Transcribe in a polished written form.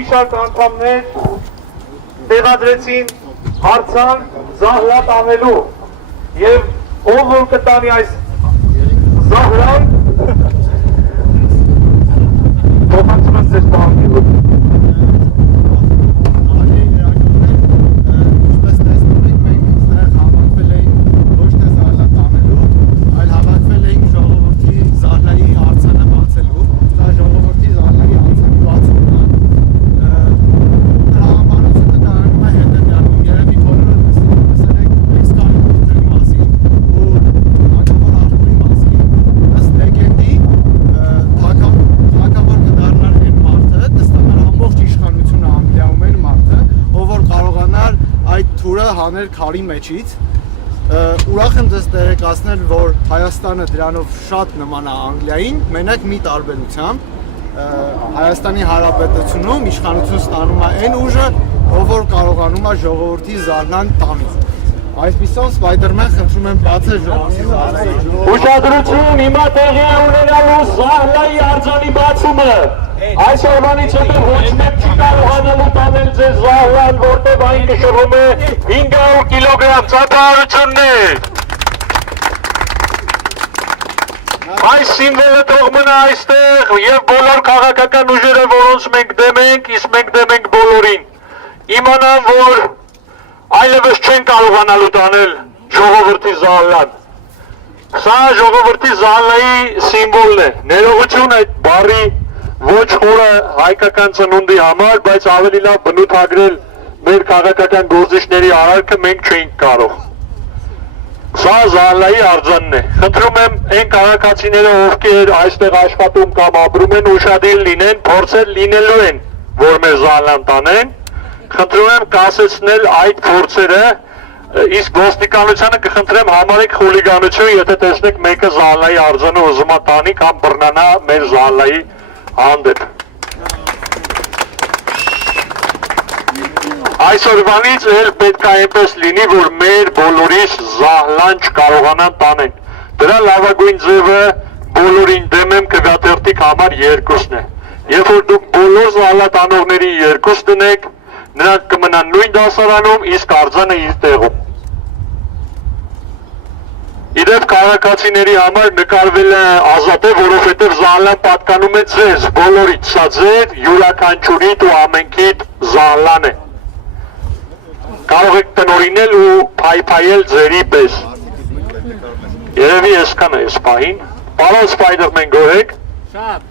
մի շարք անդամներ տեղադրեցին հարցան զահլատ անելու եւ ով որ կտանի այս զահլան փոխանցում են ձեր բանջը հանել քարի մեջից ուրախ եմ ձեզ տեղեկացնել, որ Հայաստանը դրանով շատ նման է Անգլիային, մենակ մի տարբերությամբ Հայաստանի Հանրապետությունում իշխանություն ստանում է այն ուժը, ով որ կարողանում է ժողովրդի զարնան տանի։ Այսպիսով Սպայդերմեն խնդրում եմ բացել ժողովրդի զարնան։ Ուշադրություն, հիմա տեղի է ունենալու Զահլայի արձանի բացումը։ Այս օրվանից հետո ոչ մեկ չի կարողանալու տանել ձեզ Զահլան, որտեղ այն նշվում է 500 կիլոգրամ ծափահարություններ։ Այս սիմվոլը թող մնա այստեղ եւ բոլոր քաղաքական ուժերը, որոնց մենք դեմ ենք, իսկ մենք դեմ ենք բոլորին, իմանան, որ այլևս չեն կարողանալու տանել ժողովրդի Զահլան։ Սա ժողովրդի Զահլայի սիմվոլն է։ Ներողություն այդ բառի ոչ խորը հայկական ծնունդի համար, բայց ավելի լավ բնութագրել մեր քաղաքական գործիչների արարքը մենք չէինք կարող։ Սա Զահլայի արձանն է։ Խնդրում եմ այն քաղաքացիները, ովքեր այստեղ աշխատում կամ ապրում են, ուշադիր լինեն, փորձել լինելու են, որ մեր Զահլան տանեն։ Խնդրում եմ կասեցնել այդ փորձերը, իսկ ոստիկանությանը կխնդրեմ համարեք խուլիգանություն, եթե տեսնեք մեկը Զահլայի արձանը ուզում է տանի կամ բռնանա մեր Զահլայի հանդեպ։ Այսօրվանից էլ պետք է այնպես լինի, որ մեր բոլորիս Զահլան չկարողանան տանեն։ Դրա լավագույն ձևը բոլորին դեմ եմ քվեաթերթիկ համար 2-ն է։ Երբ որ դուք բոլոր Զահլատանողների 2 դնեք, նրանք կմնան նույն դասարանում, իսկ արձանը իր տեղում։ Իդեպ քաղաքացիների համար նկարվել է ազատ է, որովհետև Զահլան պատկանում է ձեզ, բոլորից, սա ձեր յուրաքանչյուրիդ ու ամենքիդ Զահլան է։ Կարող եք տնօրինել ու փայփայել ձերի պես։ Երևի այսքան է այս պահին։ Պարոն Սպայդերմեն, գոհ եք։ Շատ